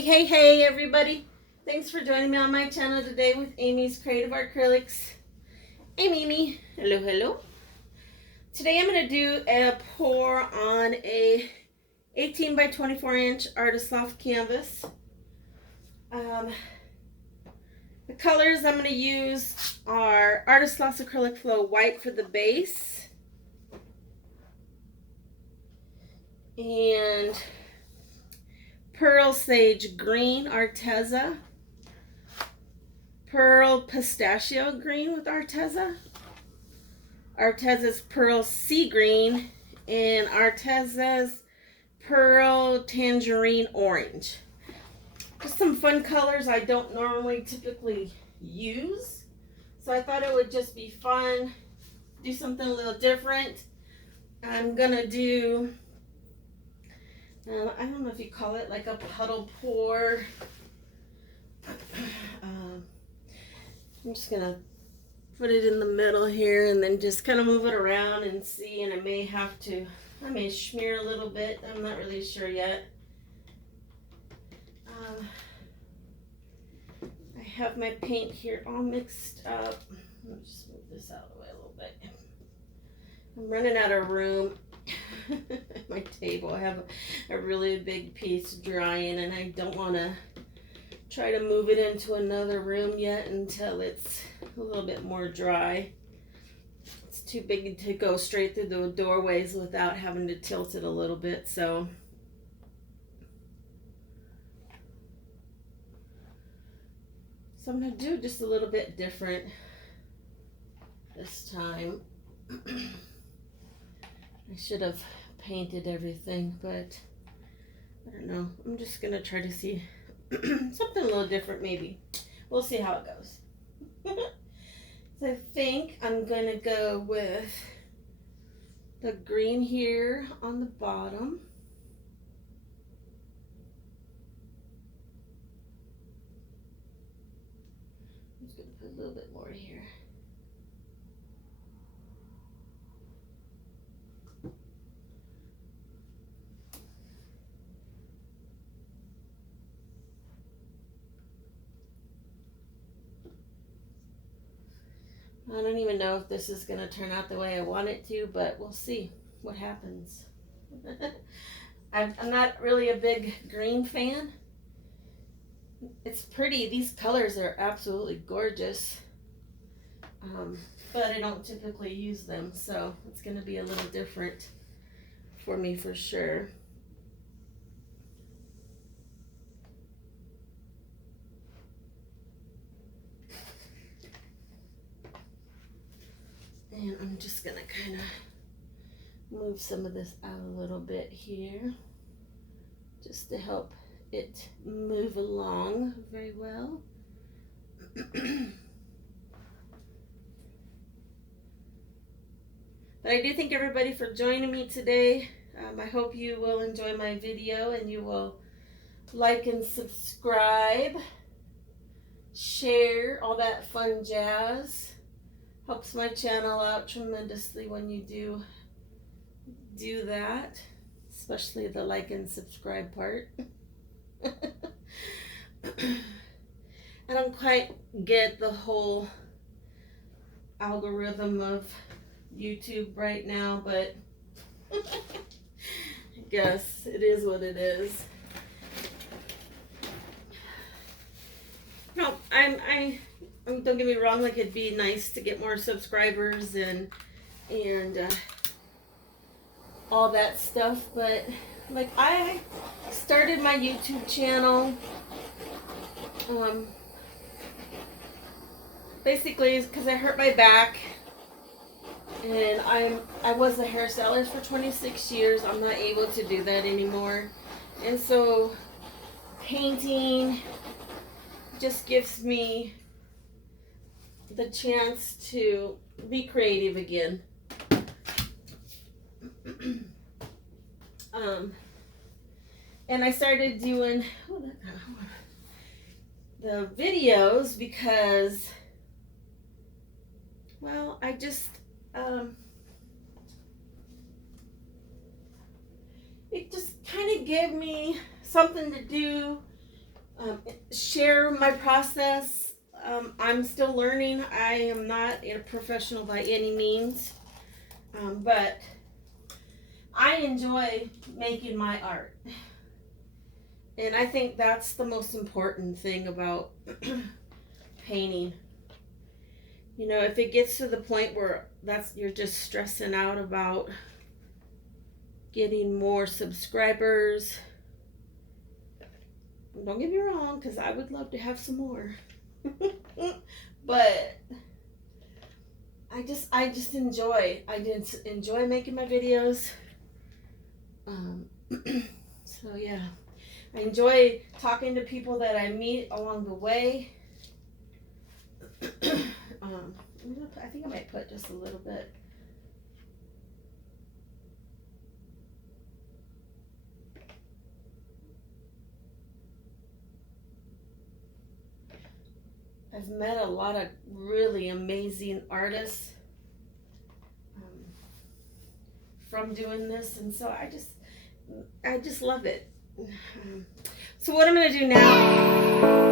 Hey everybody, thanks for joining me on my channel today with Amy's Creative Acrylics. I'm Amy. Hello. Today I'm going to do a pour on a 18 by 24 inch Artist Loft canvas. The colors I'm going to use are Artist Loft Acrylic Flow White for the base, and Pearl Sage Green Arteza, Pearl Pistachio Green with Arteza, Arteza's Pearl Sea Green, and Arteza's Pearl Tangerine Orange. Just some fun colors I don't normally typically use, so I thought it would just be fun, do something a little different. I'm gonna do I don't know if you call it like a puddle pour. I'm just gonna put it in the middle here and then just kind of move it around and see, and I may smear a little bit. I'm not really sure yet. I have my paint here all mixed up. Let me just move this out of the way a little bit. I'm running out of room. My table, I have a really big piece drying, and I don't want to try to move it into another room yet until it's a little bit more dry. It's too big to go straight through the doorways without having to tilt it a little bit, so I'm going to do just a little bit different this time. I should have painted everything, but I don't know. I'm just going to try to see something a little different maybe. We'll see how it goes. So I think I'm going to go with the green here on the bottom. I'm just going to put a little bit more here. I don't even know if this is going to turn out the way I want it to, but we'll see what happens. I'm not really a big green fan. It's pretty. These colors are absolutely gorgeous. But I don't typically use them, so it's going to be a little different for me for sure. And I'm just gonna kind of move some of this out a little bit here, just to help it move along very well. But I do thank everybody for joining me today. I hope you will enjoy my video and you will like and subscribe, share, all that fun jazz. Helps my channel out tremendously when you do that, especially the like and subscribe part. I don't quite get the whole algorithm of YouTube right now, but I guess it is what it is. No, don't get me wrong, like it'd be nice to get more subscribers and all that stuff, but like I started my YouTube channel basically because I hurt my back, and I was a hairstylist for 26 years. I'm not able to do that anymore, and so painting just gives me the chance to be creative again. And I started doing the videos because, well, I just, it just kind of gave me something to do, share my process. I'm still learning. I am not a professional by any means, but I enjoy making my art. And I think that's the most important thing about painting. You know, if it gets to the point where you're just stressing out about getting more subscribers, don't get me wrong, because I would love to have some more. But I just enjoy making my videos. So yeah, I enjoy talking to people that I meet along the way. I think I might put just a little bit. I've met a lot of really amazing artists from doing this, and so I just love it. So what I'm going to do now,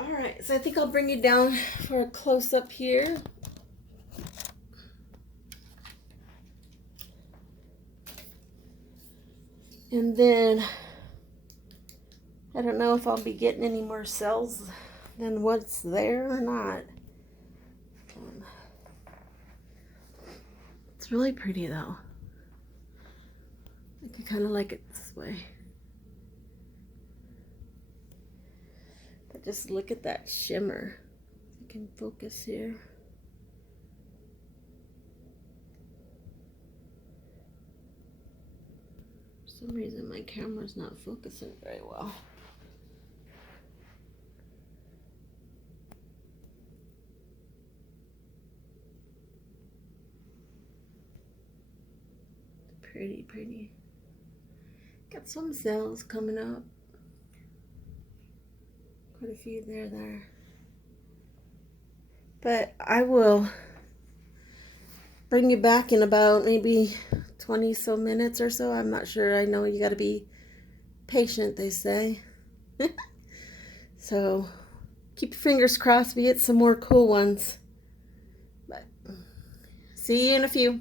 all right, so I think I'll bring you down for a close-up here. And then, I don't know if I'll be getting any more cells than what's there or not. It's really pretty though. I could kind of like it this way. But just look at that shimmer. I can focus here. For some reason my camera's not focusing very well. Pretty, pretty. Got some sales coming up. Quite a few there. But I will bring you back in about maybe 20 so minutes or so. I'm not sure. I know you got to be patient, they say. So keep your fingers crossed we get some more cool ones. But see you in a few.